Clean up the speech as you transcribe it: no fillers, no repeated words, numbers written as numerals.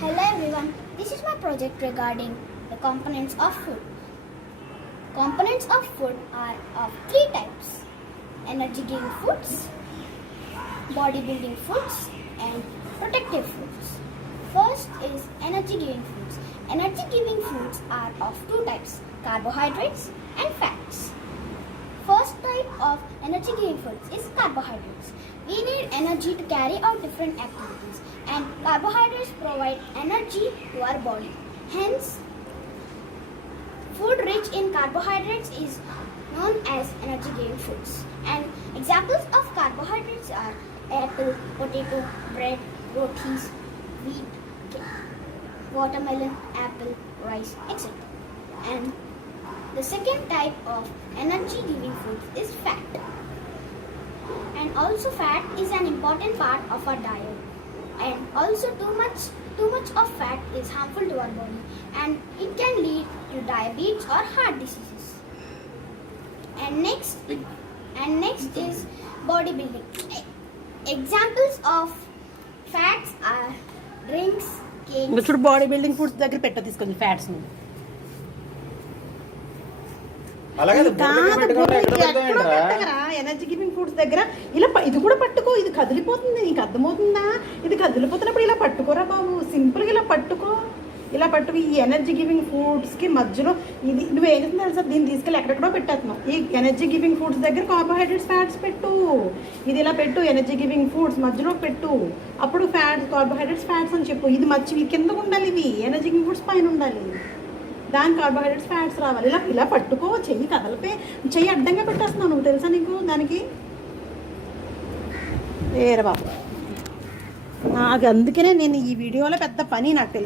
Hello everyone, this is my project regarding the components of food. Components of food are of three types: energy giving foods, bodybuilding foods, and protective foods. First is energy giving foods. Energy giving foods are of two types: carbohydrates and fats. First type of energy giving foods is carbohydrates. We need energy to carry out different activities, and carbohydrates provide energy to our body. Hence, food rich in carbohydrates is known as energy giving foods. And examples of carbohydrates are apple, potato, bread, rotis, wheat, watermelon, apple, rice, etc. And the second type of energy giving foods is fat. And also fat is an important part of our diet. And also too much of fat is harmful to our body, and it can lead to diabetes or heart diseases. And next is bodybuilding. Examples of fats are drinks, cakes. చూడు body building foods దగ్గర పెట్ట తీసుకుంది ఫ్యాట్స్ ని energy giving foods దగ్గర ఇలా ఇది కూడా పట్టుకో, ఇది కదిలిపోతుంది, నీకు అర్థమవుతుందా? ఇది కదిలిపోతున్నప్పుడు ఇలా పట్టుకోరా బాబు, సింపుల్గా ఇలా పట్టుకో, ఇలా పట్టుకు. ఈ ఎనర్జీ గివింగ్ ఫుడ్స్కి మధ్యలో ఇది నువ్వు ఏం చేస్తుంది తెలుసా, దీన్ని తీసుకెళ్ళి ఎక్కడెక్కడో పెట్టేస్తున్నావు. ఈ ఎనర్జీ గివింగ్ ఫుడ్స్ దగ్గర కార్బోహైడ్రేట్స్ ఫ్యాట్స్ పెట్టు, ఇది ఇలా పెట్టు, ఎనర్జీ గివింగ్ ఫుడ్స్ మధ్యలో పెట్టు, అప్పుడు ఫ్యాట్స్ కార్బోహైడ్రేట్స్ ఫ్యాట్స్ అని చెప్పు. ఇది మర్చి కిందకు ఉండాలి, ఇవి ఎనర్జీ గివింగ్ ఫుడ్స్ పైన ఉండాలి, దాని కార్బోహైడ్రేట్స్ ఫ్యాట్స్ రావాలి. ఇలా ఇలా పట్టుకో, చెయ్యి కదలిపే, చెయ్యి అడ్డంగా పెట్టేస్తున్నావు నువ్వు, తెలుసా నీకు దానికి? వేరే బాబు, నాకు అందుకనే నేను ఈ వీడియోలో పెద్ద పని నాకు తెలుసు.